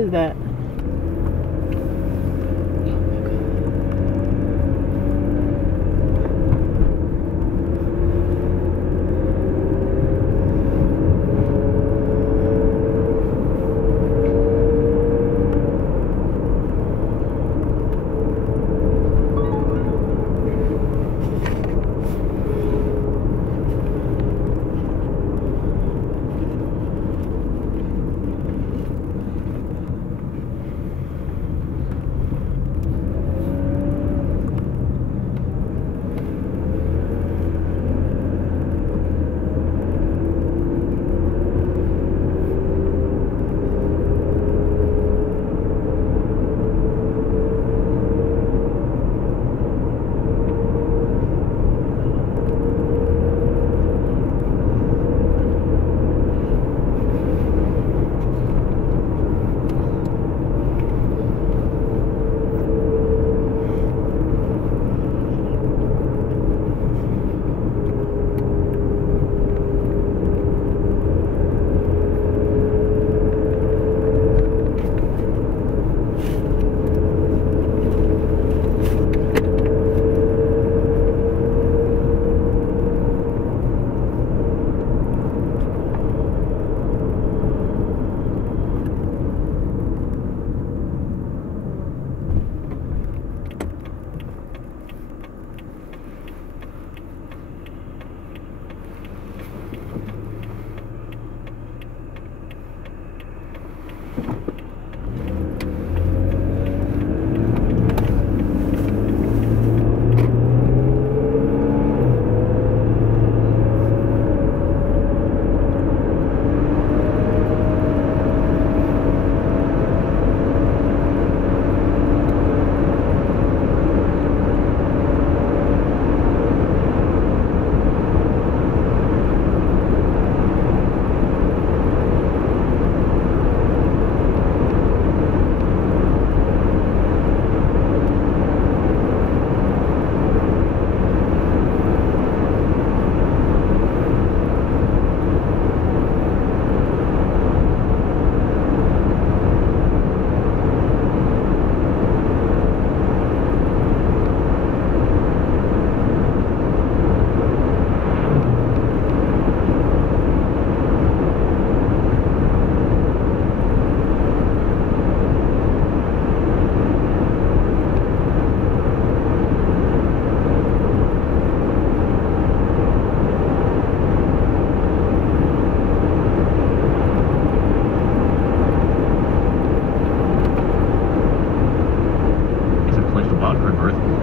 is that?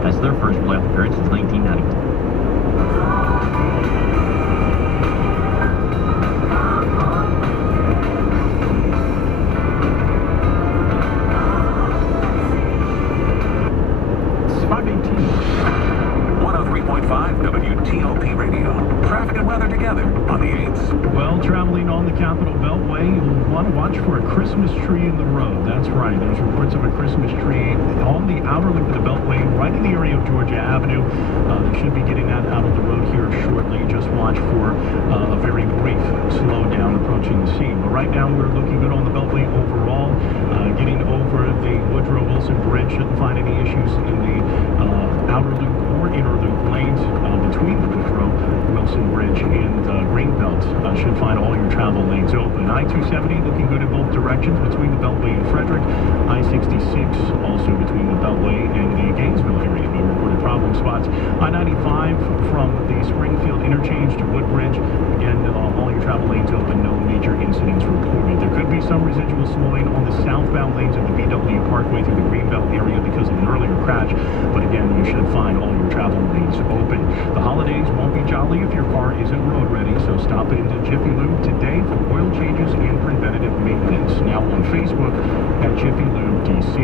That's their first playoff appearance since 1990. WTOP Radio. Traffic and weather together on the 8s. Well, traveling on the Capital Beltway, you'll want to watch for a Christmas tree in the road. That's right. There's reports of a Christmas tree on the outer loop of the Beltway, right in the area of Georgia Avenue. They should be getting that out of the road here shortly. Just watch for a very brief slowdown approaching the scene. But right now, we're looking good on the Beltway overall. Getting over the Woodrow Wilson Bridge, shouldn't find any issues in the outer loop or inner loop lanes between the Woodrow Wilson Bridge and Greenbelt. Should find all your travel lanes open. I-270 looking good in both directions between the Beltway and Frederick. I-66 also between the Beltway and the Gainesville area. No reported problem spots. I-95 from the Springfield interchange to Woodbridge. Again, all your travel lanes open. No major incidents reported. There could be some residual slowing on the southbound lanes of the BW Parkway through the Greenbelt area because of an earlier crash. But again, you should find all your travel lanes open. The holidays won't be jolly if your car isn't road ready, so stop into Jiffy Lube today for oil changes and preventative maintenance. Now on Facebook at Jiffy Lube DC.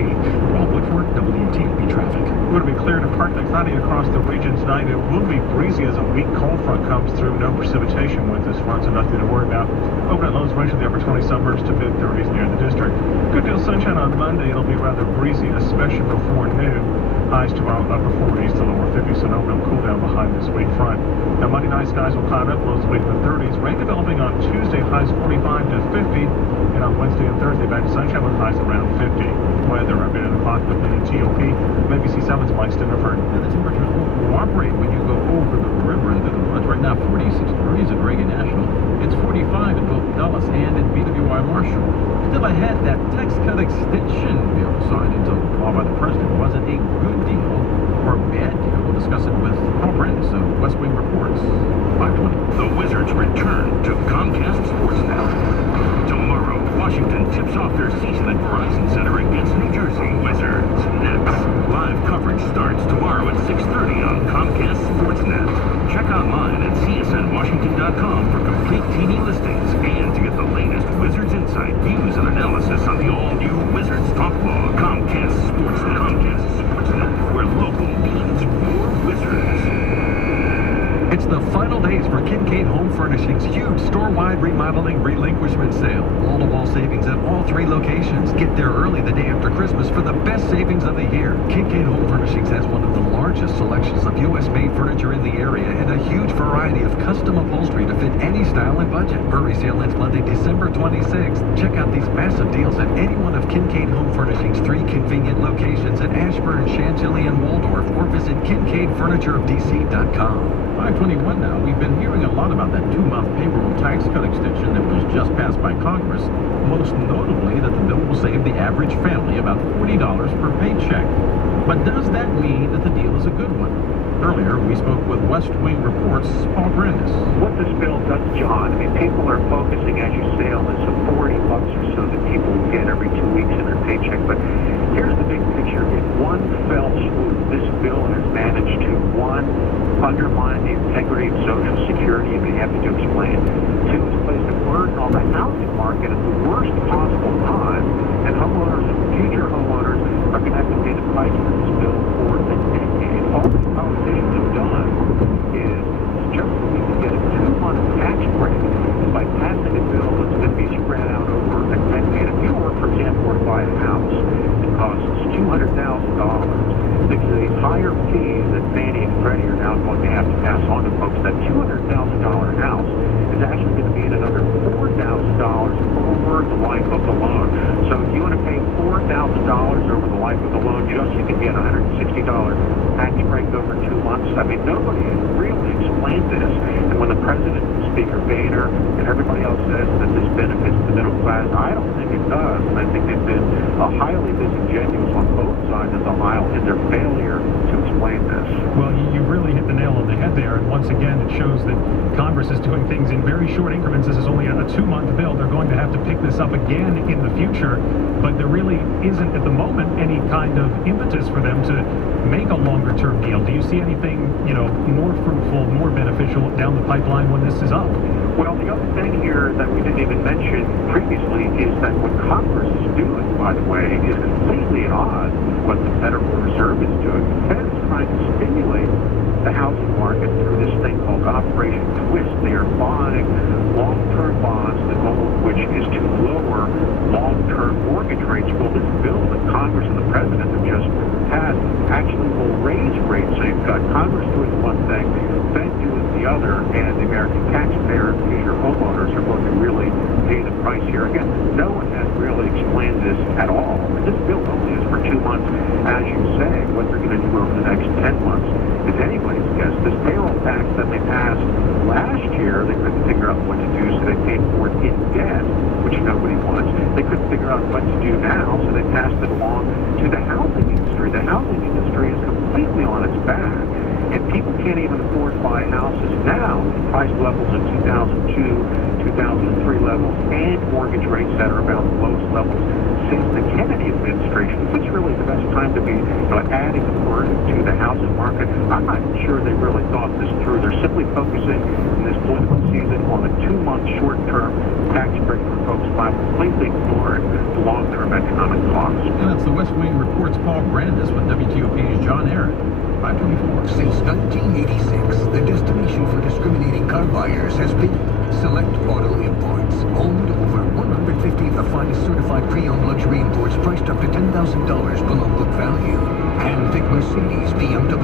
Rob Woodford, WTOP Traffic. We're going to be clear to partly cloudy across the region tonight. It will be breezy as a weak cold front comes through. No precipitation with this front, so nothing to worry about. Overnight lows range in the upper 20 suburbs to mid-30s near the district. Good deal of sunshine on Monday. It'll be rather breezy, especially before noon. Highs tomorrow upper 40s to lower 50s, so no real cool down behind this weak front. Now, Monday night skies will cloud up, lows will be in the 30s. Rain developing on Tuesday, highs 45 to 50. And on Wednesday and Thursday, back to sunshine with highs around 50. Weather, I'm at o'clock with the TOP. Maybe C7's Mike Stiniford. And the temperatures will cooperate when you go over the river into the woods. Right now, 46 degrees at Reagan National. It's 45 in both Dulles and in BWI Marshall. Still ahead, that tax cut extension bill signed into law by the president. Was it a good deal or a bad deal? We'll discuss it with Paul Brandis of West Wing Reports. 520. The Wizards return to Comcast Sportsnet. Tomorrow, Washington tips off their season at Verizon Center against New Jersey Wizards. Next, live coverage starts tomorrow at 6:30 on Comcast Sportsnet. Check online at csnwashington.com for complete TV listings and to get the latest Wizards insight, views, and analysis on the all-new Wizards Talk Law. Comcast Sportsnet. Comcast Sportsnet, where local means more Wizards. It's the final days for Kincaid Home Furnishing's huge store-wide remodeling relinquishment sale. Wall-to-wall savings at all 3 locations. Get there early the day after Christmas for the best savings of the year. Kincaid Home Furnishings has one of the largest selections of U.S.-made furniture in the area and a huge variety of custom upholstery to fit any style and budget. Hurry sale ends Monday, December 26th. Check out these massive deals at any one of Kincaid Home Furnishing's 3 convenient locations at Ashburn, Chantilly, and Waldorf, or visit KincaidFurnitureofDC.com. 521 now. We've been hearing a lot about that 2-month payroll tax cut extension that was just passed by Congress. Most notably that the bill will save the average family about $40 per paycheck. But does that mean that the deal is a good one? Earlier, we spoke with West Wing Reports' Paul Brandis. What this bill does, John, I mean, people are focusing, as you say, on this $40 or so that people get every 2 weeks in their paycheck. But here's the big picture. In one fell swoop, this bill has managed to, 1, undermine the integrity of Social Security, and we have to explain. 2, it's placed a burden on the housing market at the worst possible time, and homeowners and future homeowners are going to have to pay the price for this bill for a decade. All the politicians have done is just so we can get a 2-month tax break by passing a bill that's going to be spread out over a decade. If you were, for example, to buy a house, it costs $200,000. The higher fees that Fannie and Freddie are now going to have to pass on to folks, that $200,000 house is actually going to be another $4,000 over the life of the loan. So if you want to pay $4,000 over the life of the loan just so you can get a $160 tax break over 2 months, I mean, nobody has really explained this. And when the President, Speaker Boehner, and everybody else says that this benefits the middle class, I don't think it does. And I think they've been highly disingenuous on both sides of the aisle in their failure to explain this. Well, you really hit the nail on the head there, and once again, it shows that Congress is doing things in very short increments. This is only a 2-month bill. They're going to have to pick this up again in the future, but there really isn't at the moment any kind of impetus for them to make a longer-term deal. Do you see anything, more fruitful, more beneficial down the pipeline when this is up? Well, the other thing here that we didn't even mention previously is that what Congress is doing, by the way, is completely at odds with what the Federal Reserve is doing. The Fed is trying to stimulate the housing market through this thing called Operation Twist. They are buying long-term bonds, the goal of which is to lower long-term mortgage rates. Well, this bill that Congress and the President have just passed actually will raise rates. So you've got Congress doing one thing, Fed doing the other, and the American taxpayer and future homeowners are going to really pay the price here. Again, no one has really explained this at all. And this bill only is for 2 months. As you say, what they're going to do over the next 10 months is anybody's guess. This payroll tax that they passed last year, they couldn't figure out what to do, so they paid for it in debt, which nobody wants. They couldn't figure out what to do now, so they passed it along to the housing industry. The housing industry is completely on its back, and people can't even afford to buy houses now. Price levels of 2002, 2003 levels, and mortgage rates that are about the lowest levels since the Kennedy administration. It's really the best time to be adding a burden to the housing market. I'm not sure they really thought this through. They're simply focusing in this political season on a 2-month short-term tax break for folks by completely ignoring the long-term economic costs. And that's the West Wing Report's Paul Brandis with WTOP's John Aaron. 524. Since 1986, the destination for discriminating car buyers has been Select Auto Imports. Home to over 150 of the finest certified pre-owned luxury imports priced up to $10,000 below book value. Handpicked Mercedes, BMW,